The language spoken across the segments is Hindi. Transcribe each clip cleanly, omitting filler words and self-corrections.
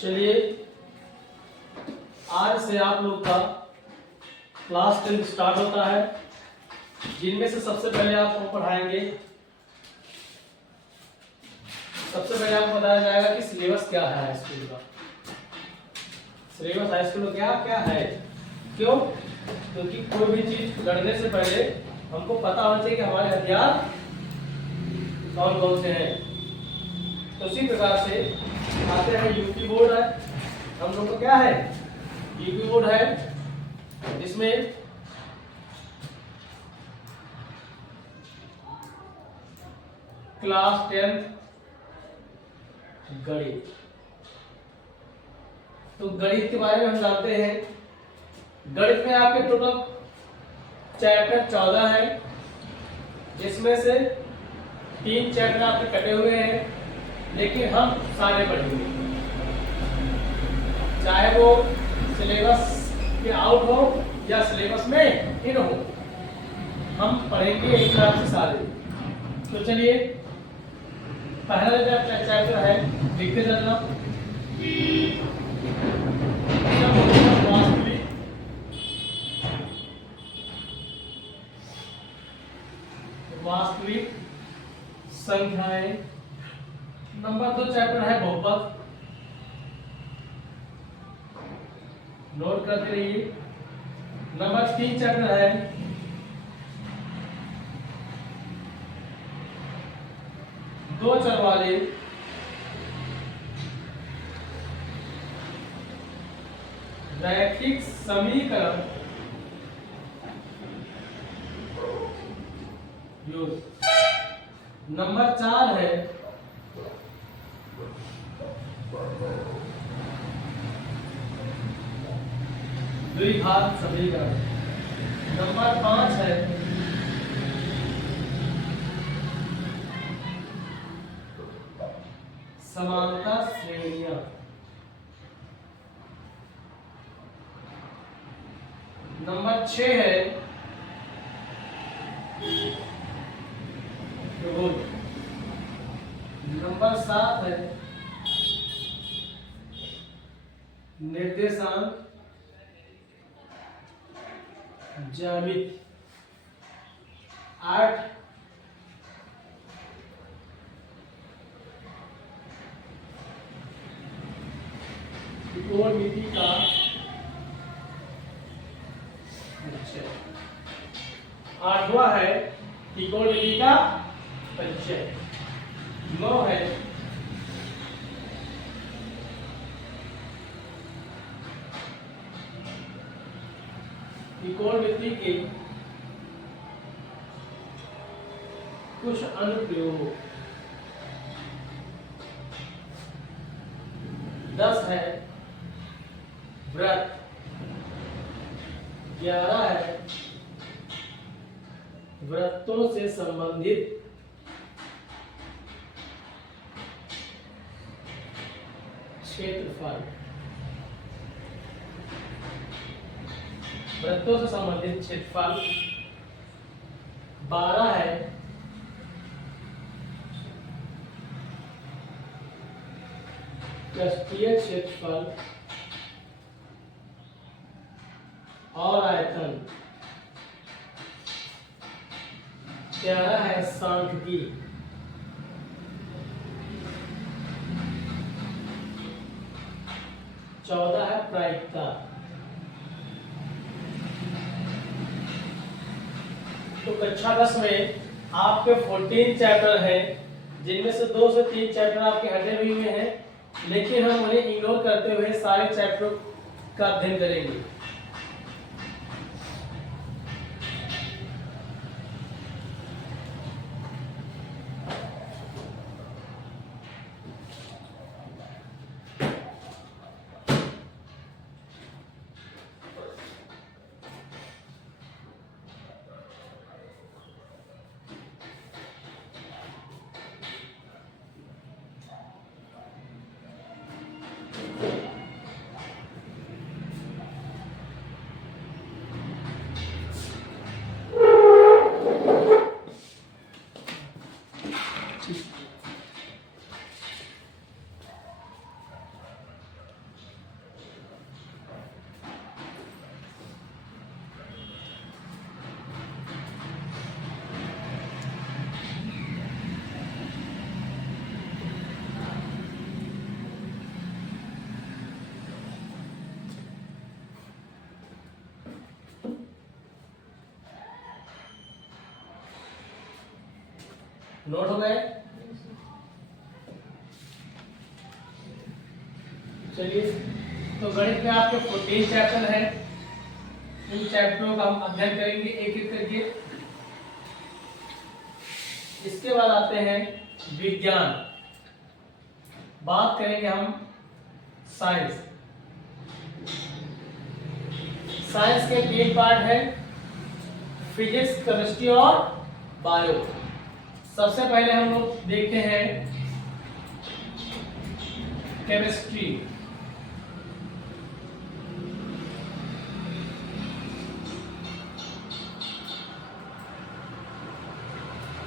चलिए आज से आप लोग का क्लास 10 स्टार्ट होता है, जिनमें से सबसे पहले आपको पढ़ाएंगे, सबसे पहले आपको बताया जाएगा कि सिलेबस क्या है हाई स्कूल का। सिलेबस हाई स्कूल का क्या क्या है, क्यों? क्योंकि कोई भी चीज लड़ने से पहले हमको पता होना चाहिए कि हमारे हथियार कौन कौन से हैं। तो उसी प्रकार से आते हैं यूपी बोर्ड है, हम लोग को क्या है, यूपी बोर्ड है, जिसमें क्लास 10 गणित। तो गणित के बारे में हम जानते हैं, गणित में आपके टोटल चैप्टर 14 है, जिसमें से 3 चैप्टर आपके कटे हुए हैं, लेकिन हम सारे पढ़ेंगे, चाहे वो सिलेबस के आउट हो या सिलेबस में इन हो, हम पढ़ेंगे एक तरह से सारे। तो चलिए पहला जो चैप्टर है लिखते चलना, वास्तविक संख्याएं। नंबर 2 चैप्टर है बहुपद, नोट करते रहिए। नंबर 3 चैप्टर है दो चर वाले रैखिक समीकरण योग। नंबर 4 है द्विघात समीकरण। नंबर 5 है समानता श्रेणियां। नंबर 6 है त्रिभुज। नंबर 7 है निर्देशांक ज्यामिति। 8 त्रिकोणमिति का परिचय। 8वां है त्रिकोणमिति का परिचय। 9 है त्रिकोणमिति के कुछ अनुप्रयोग। 10 है वृत्त। 11 है वृत्तों से संबंधित क्षेत्रफल। वृत्तों से संबंधित क्षेत्रफल। 12 है पृष्ठीय क्षेत्रफल और आयतन। 13 है सांख्यिकी। 14 है प्रायिकता। तो कक्षा 10 में आपके 14 चैप्टर हैं, जिनमें से 2 से 3 चैप्टर आपके हटे हुए हैं, लेकिन हम उन्हें इग्नोर करते हुए सारे चैप्टर का अध्ययन करेंगे। नोट हो गए? चलिए, तो गणित में आपके 14 चैप्टर है। इन चैप्टरों का हम अध्ययन करेंगे एक एक करके। इसके बाद आते हैं विज्ञान। बात करेंगे हम साइंस। साइंस के 3 पार्ट है, फिजिक्स, केमिस्ट्री और बायो। सबसे पहले हम लोग देखते हैं केमिस्ट्री।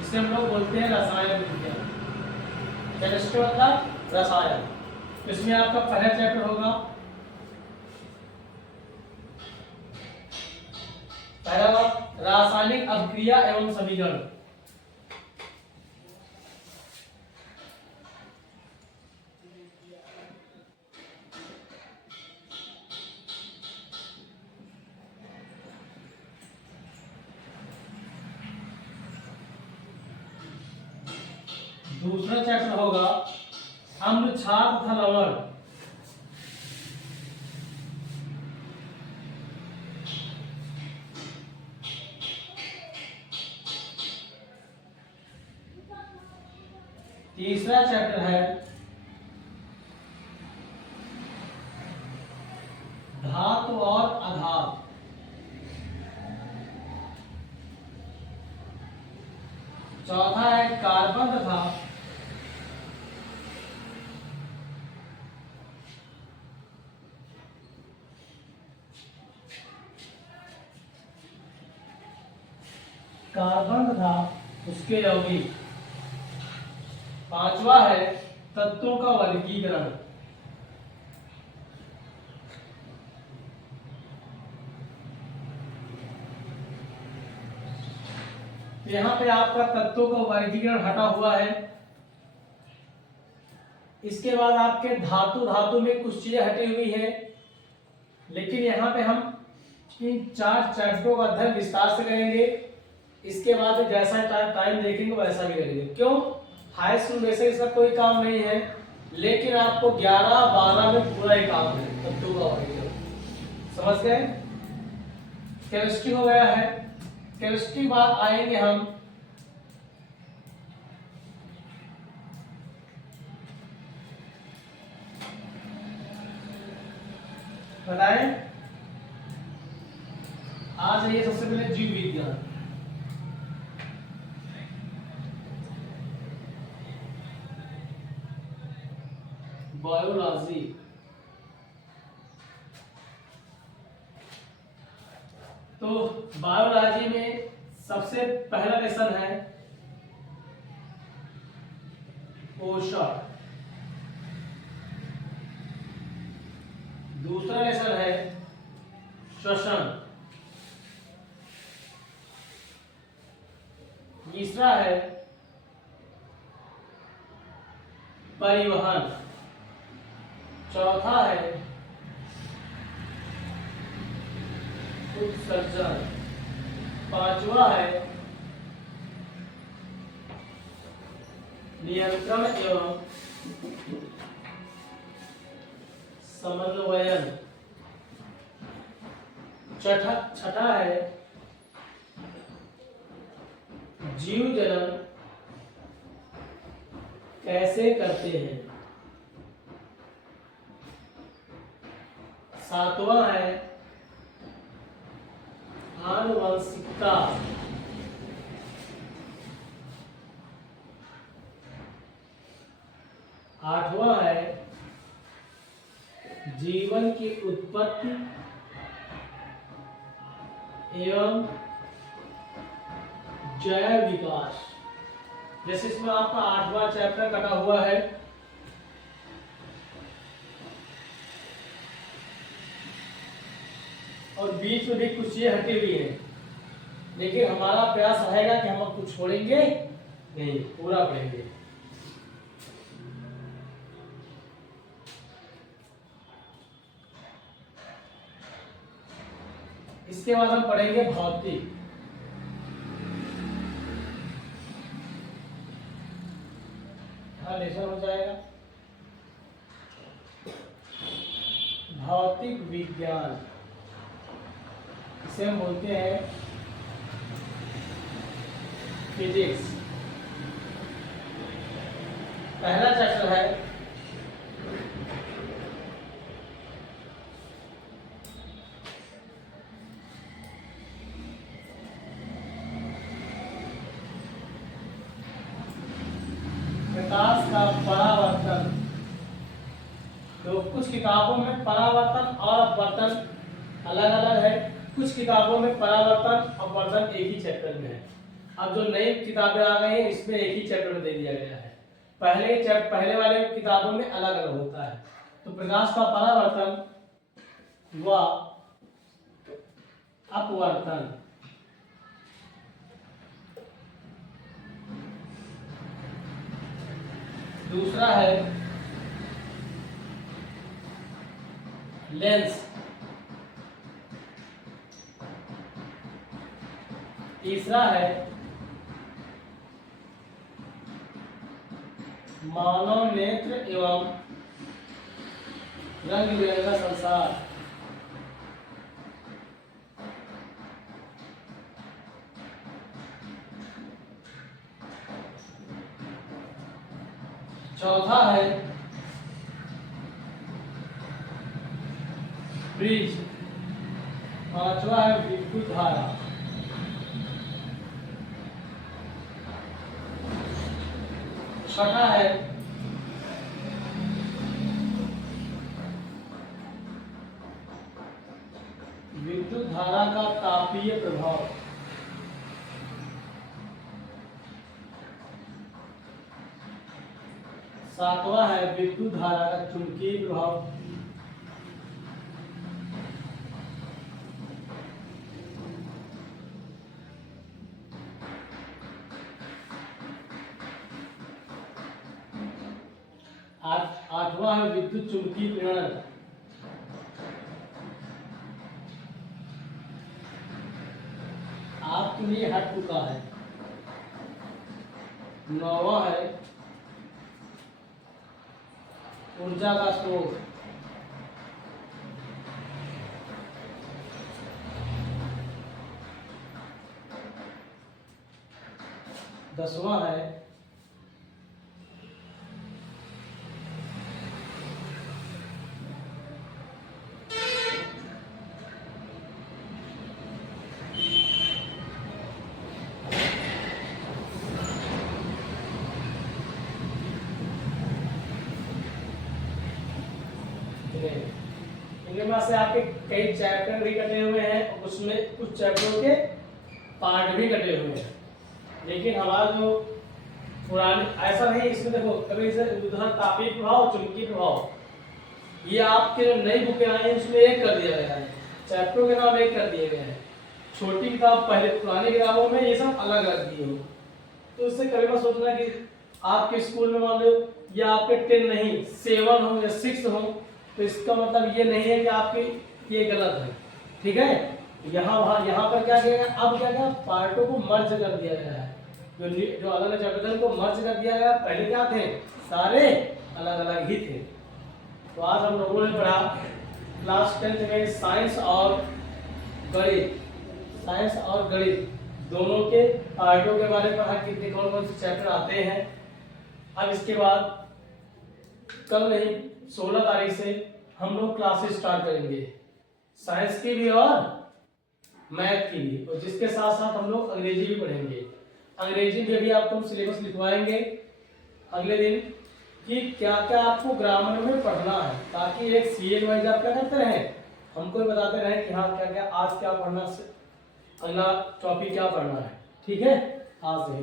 इसे हम लोग बोलते हैं रसायन विज्ञान। केमिस्ट्री मतलब रसायन। इसमें आपका पहला चैप्टर होगा, पहला रासायनिक अभिक्रिया एवं समीकरण। दूसरा चैप्टर होगा अम्ल, क्षार तथा लवण। तीसरा चैप्टर है धातु और आधार। चौथा है कार्बन तथा उसके यौगिक। पांचवा है तत्वों का वर्गीकरण। यहाँ पे आपका तत्वों का वर्गीकरण हटा हुआ है। इसके बाद आपके धातु में कुछ चीजें हटी हुई है, लेकिन यहाँ पे हम इन 4 चैप्टरों का अध्ययन विस्तार से करेंगे। इसके बाद जैसा टाइम देखेंगे वैसा भी करेंगे। क्यों? हाई स्कूल वैसे इसका कोई काम नहीं है, लेकिन आपको 11-12 में पूरा ही काम है तत्वों का वर्गीकरण। समझ गए? केमिस्ट्री हो गया है। केमिस्ट्री बाद आएंगे हम बताएं। आज है सबसे पहले जीव विज्ञान। बायोलॉजी। तो बायोलॉजी में सबसे पहला लेसन है पोषण। दूसरा लेसन है श्वसन। तीसरा है परिवहन। चौथा है उत्सर्जन। पांचवा है नियंत्रण एवं समन्वयन। छठा है जीव जन्म कैसे करते हैं। सातवां है आनुवंशिकता। आठवां है जीवन की उत्पत्ति एवं जैव विकास। जैसे इसमें आपका 8वां चैप्टर कटा हुआ है, और बीच में भी कुछ चीजें हटी हुई है, लेकिन हमारा प्रयास रहेगा कि हम अब कुछ छोड़ेंगे नहीं, पूरा पढ़ेंगे। इसके बाद हम पढ़ेंगे भौतिक। एडिशन हो जाएगा। भौतिक विज्ञान, इसे हम बोलते हैं फिजिक्स। पहला चैप्टर है प्रकाश का परावर्तन। तो कुछ किताबों में परावर्तन और अपवर्तन अलग अलग है, कुछ किताबों में परावर्तन अपवर्तन एक ही चैप्टर में है। अब जो नई किताबें आ गई हैं इसमें एक ही चैप्टर में दे दिया गया है, पहले वाले किताबों में अलग अलग होता है। तो प्रकाश का परावर्तन व अपवर्तन, दूसरा है लेंस, तीसरा है मानव नेत्र एवं रंग बिरंगा संसार, चौथा है ब्रिज, पांचवा है विद्युत धारा, छठा है विद्युत धारा का तापीय प्रभाव, सातवां है विद्युत धारा का चुंबकीय प्रभाव, आठवां है विद्युत चुंबकीय प्रेरण, आपके लिए हट चुका है। नौवां है ऊर्जा का स्रोत, दसवां है इनमें से आपके कई चैप्टर भी कटे हुए हैं, उसमें कुछ चैप्टरों के पार्ट भी कटे हुए हैं। लेकिन हमारा जो पुराने ऐसा नहीं, इसमें देखो कभी से उदाहरण तापीय प्रभाव, चुंबकीय प्रभाव, ये आपके जो नई बुकें आई हैं उसमें एक कर दिया गया है, चैप्टरों के नाम एक कर दिए गए हैं। छोटी किताब पहले पुरानी किताबों में ये सब अलग अलग दिए हो, तो इससे कभी मत सोचना कि आपके स्कूल में मान लो या आपके 10 नहीं 7 हो या 6 हो, तो इसका मतलब ये नहीं है कि आपकी ये गलत है। ठीक है, यहाँ पर क्या किया गया, अब क्या किया, पार्टों को मर्ज कर दिया गया है। जो अलग अलग चैप्टर को मर्ज कर दिया गया, पहले क्या थे, सारे अलग अलग ही थे। तो आज हम लोगों ने पढ़ा क्लास 10th में साइंस और गणित दोनों के पार्टों के बारे में पढ़ा, कितने कौन कौन से चैप्टर आते हैं। अब इसके बाद कल नहीं 16 तारीख से हम लोग क्लासेस स्टार्ट करेंगे, साइंस की भी और मैथ की भी, और जिसके साथ साथ हम लोग अंग्रेजी भी पढ़ेंगे। अंग्रेजी में भी आपको हम सिलेबस लिखवाएंगे अगले दिन कि क्या क्या आपको ग्रामर में पढ़ना है, ताकि एक सीएल वाइज आप क्या करते रहें, हमको बताते रहें कि हाँ क्या क्या आज क्या पढ़ना, अगला टॉपिक क्या पढ़ना है। ठीक है, आज नहीं